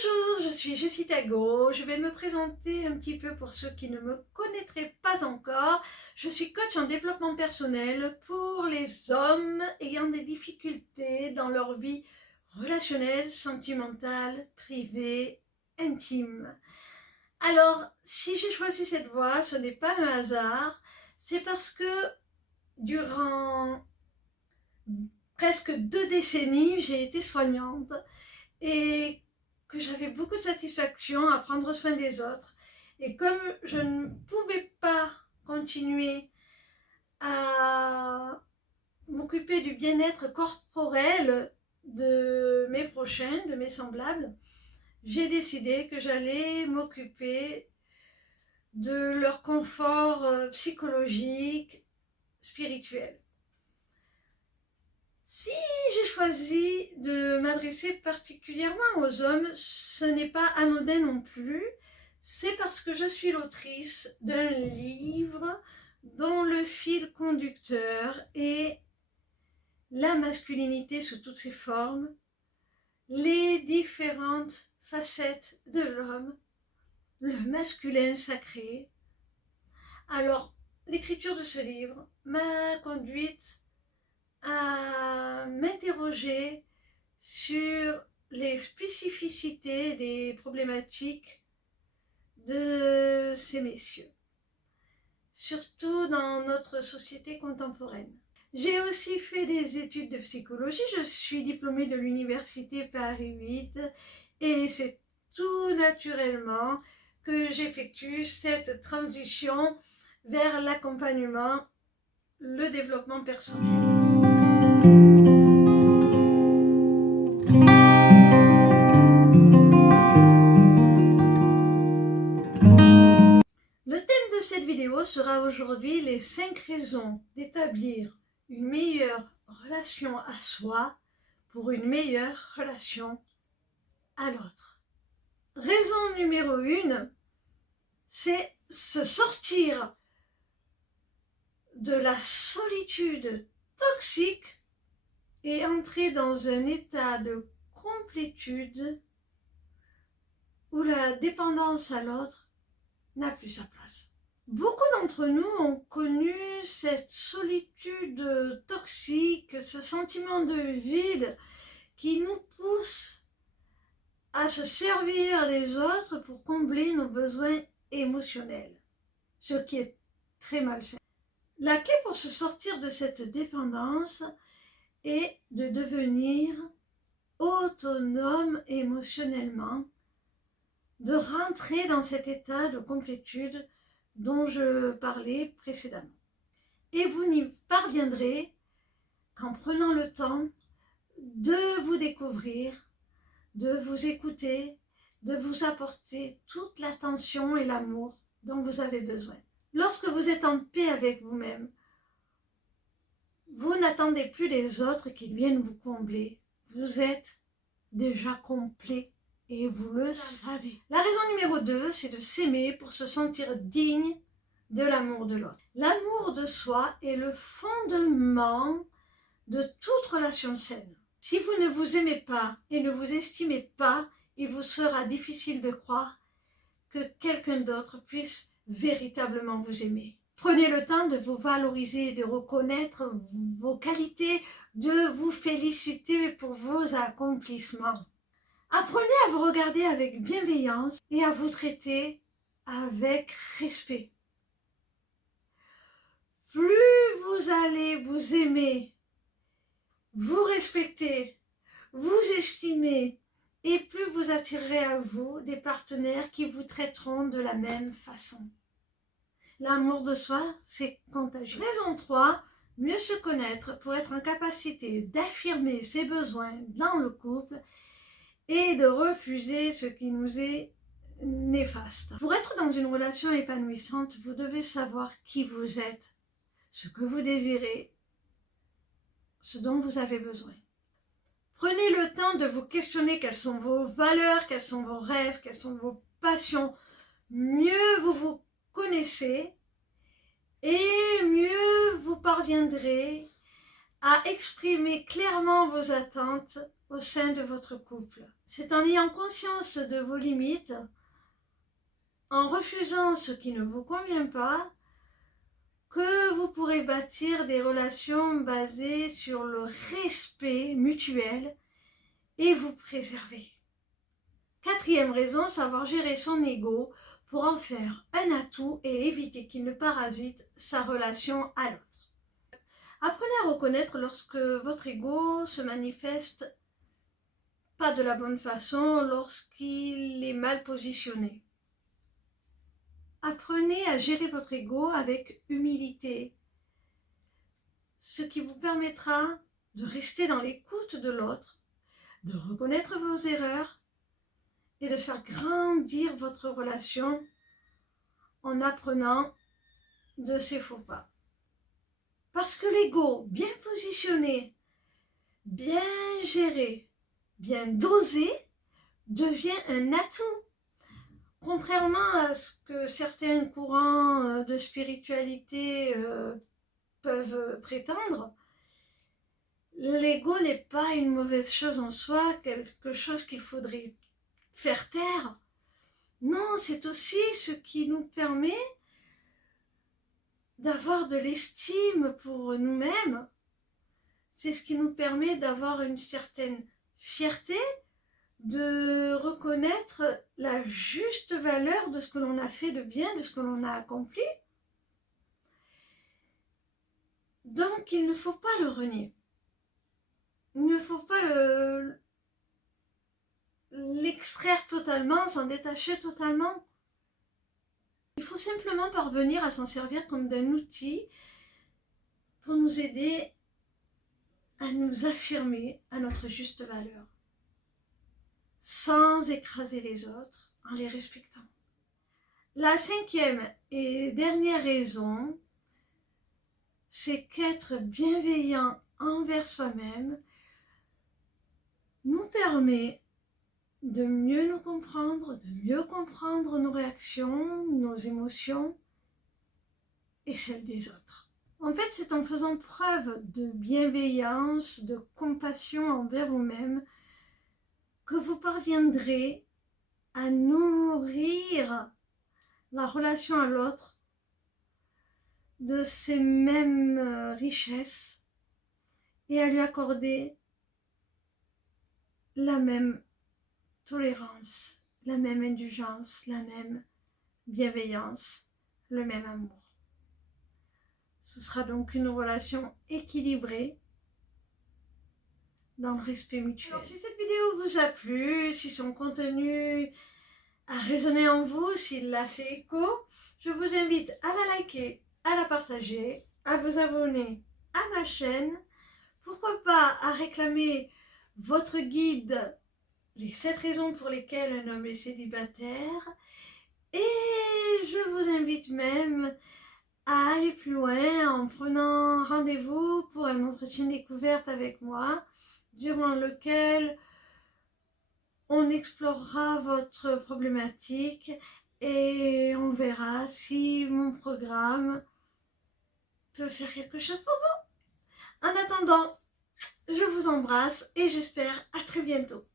Bonjour, je suis Jessie Tago. Je vais me présenter un petit peu pour ceux qui ne me connaîtraient pas encore. Je suis coach en développement personnel pour les hommes ayant des difficultés dans leur vie relationnelle, sentimentale, privée, intime. Alors, si j'ai choisi cette voie, ce n'est pas un hasard. C'est parce que durant presque 2 décennies, j'ai été soignante et que j'avais beaucoup de satisfaction à prendre soin des autres. Et comme je ne pouvais pas continuer à m'occuper du bien-être corporel de mes prochains, de mes semblables, j'ai décidé que j'allais m'occuper de leur confort psychologique, spirituel. Si j'ai choisi de m'adresser particulièrement aux hommes, ce n'est pas anodin non plus. C'est parce que je suis l'autrice d'un livre dont le fil conducteur est la masculinité sous toutes ses formes, les différentes facettes de l'homme, le masculin sacré. Alors, l'écriture de ce livre m'a conduite à m'interroger sur les spécificités des problématiques de ces messieurs, surtout dans notre société contemporaine. J'ai aussi fait des études de psychologie, je suis diplômée de l'université Paris 8 et c'est tout naturellement que j'effectue cette transition vers l'accompagnement, le développement personnel. Le thème de cette vidéo sera aujourd'hui les 5 raisons d'établir une meilleure relation à soi pour une meilleure relation à l'autre. Raison numéro 1, c'est se sortir de la solitude toxique et entrer dans un état de complétude où la dépendance à l'autre n'a plus sa place. Beaucoup d'entre nous ont connu cette solitude toxique, ce sentiment de vide qui nous pousse à se servir des autres pour combler nos besoins émotionnels, ce qui est très malsain. La clé pour se sortir de cette dépendance est de devenir autonome émotionnellement, de rentrer dans cet état de complétude dont je parlais précédemment. Et vous n'y parviendrez qu'en prenant le temps de vous découvrir, de vous écouter, de vous apporter toute l'attention et l'amour dont vous avez besoin. Lorsque vous êtes en paix avec vous-même, vous n'attendez plus les autres qui viennent vous combler. Vous êtes déjà complet et vous le savez. La raison numéro 2, c'est de s'aimer pour se sentir digne de l'amour de l'autre. L'amour de soi est le fondement de toute relation saine. Si vous ne vous aimez pas et ne vous estimez pas, il vous sera difficile de croire que quelqu'un d'autre puisse véritablement vous aimer. Prenez le temps de vous valoriser, de reconnaître vos qualités, de vous féliciter pour vos accomplissements. Apprenez à vous regarder avec bienveillance et à vous traiter avec respect. Plus vous allez vous aimer, vous respecter, vous estimer, et plus vous attirerez à vous des partenaires qui vous traiteront de la même façon. L'amour de soi, c'est contagieux. Raison 3, mieux se connaître pour être en capacité d'affirmer ses besoins dans le couple et de refuser ce qui nous est néfaste. Pour être dans une relation épanouissante, vous devez savoir qui vous êtes, ce que vous désirez, ce dont vous avez besoin. Prenez le temps de vous questionner quelles sont vos valeurs, quels sont vos rêves, quelles sont vos passions. Mieux vous vous connaissez et mieux vous parviendrez à exprimer clairement vos attentes au sein de votre couple. C'est en ayant conscience de vos limites, en refusant ce qui ne vous convient pas, que vous pourrez bâtir des relations basées sur le respect mutuel et vous préserver. Quatrième raison, savoir gérer son ego pour en faire un atout et éviter qu'il ne parasite sa relation à l'autre. Apprenez à reconnaître lorsque votre ego se manifeste pas de la bonne façon, lorsqu'il est mal positionné. Apprenez à gérer votre ego avec humilité, ce qui vous permettra de rester dans l'écoute de l'autre, de reconnaître vos erreurs et de faire grandir votre relation en apprenant de ses faux pas. Parce que l'ego bien positionné, bien géré, bien dosé, devient un atout. Contrairement à ce que certains courants de spiritualité peuvent prétendre, l'ego n'est pas une mauvaise chose en soi, quelque chose qu'il faudrait faire taire. Non, c'est aussi ce qui nous permet d'avoir de l'estime pour nous-mêmes. C'est ce qui nous permet d'avoir une certaine fierté, de reconnaître la juste valeur de ce que l'on a fait de bien, de ce que l'on a accompli. Donc, il ne faut pas le renier. Il ne faut pas l'extraire totalement, s'en détacher totalement. Il faut simplement parvenir à s'en servir comme d'un outil pour nous aider à nous affirmer à notre juste valeur, sans écraser les autres, en les respectant. La cinquième et dernière raison, c'est qu'être bienveillant envers soi-même nous permet de mieux nous comprendre, de mieux comprendre nos réactions, nos émotions et celles des autres. En fait, c'est en faisant preuve de bienveillance, de compassion envers vous-même que vous parviendrez à nourrir la relation à l'autre de ces mêmes richesses et à lui accorder la même tolérance, la même indulgence, la même bienveillance, le même amour. Ce sera donc une relation équilibrée dans le respect mutuel. Alors, si cette vidéo vous a plu, si son contenu a résonné en vous, s'il l'a fait écho, je vous invite à la liker, à la partager, à vous abonner à ma chaîne. Pourquoi pas à réclamer votre guide, les 7 raisons pour lesquelles un homme est célibataire. Et je vous invite même à aller plus loin en prenant rendez-vous pour un entretien découverte avec moi, durant lequel on explorera votre problématique et on verra si mon programme peut faire quelque chose pour vous. En attendant, je vous embrasse et j'espère à très bientôt.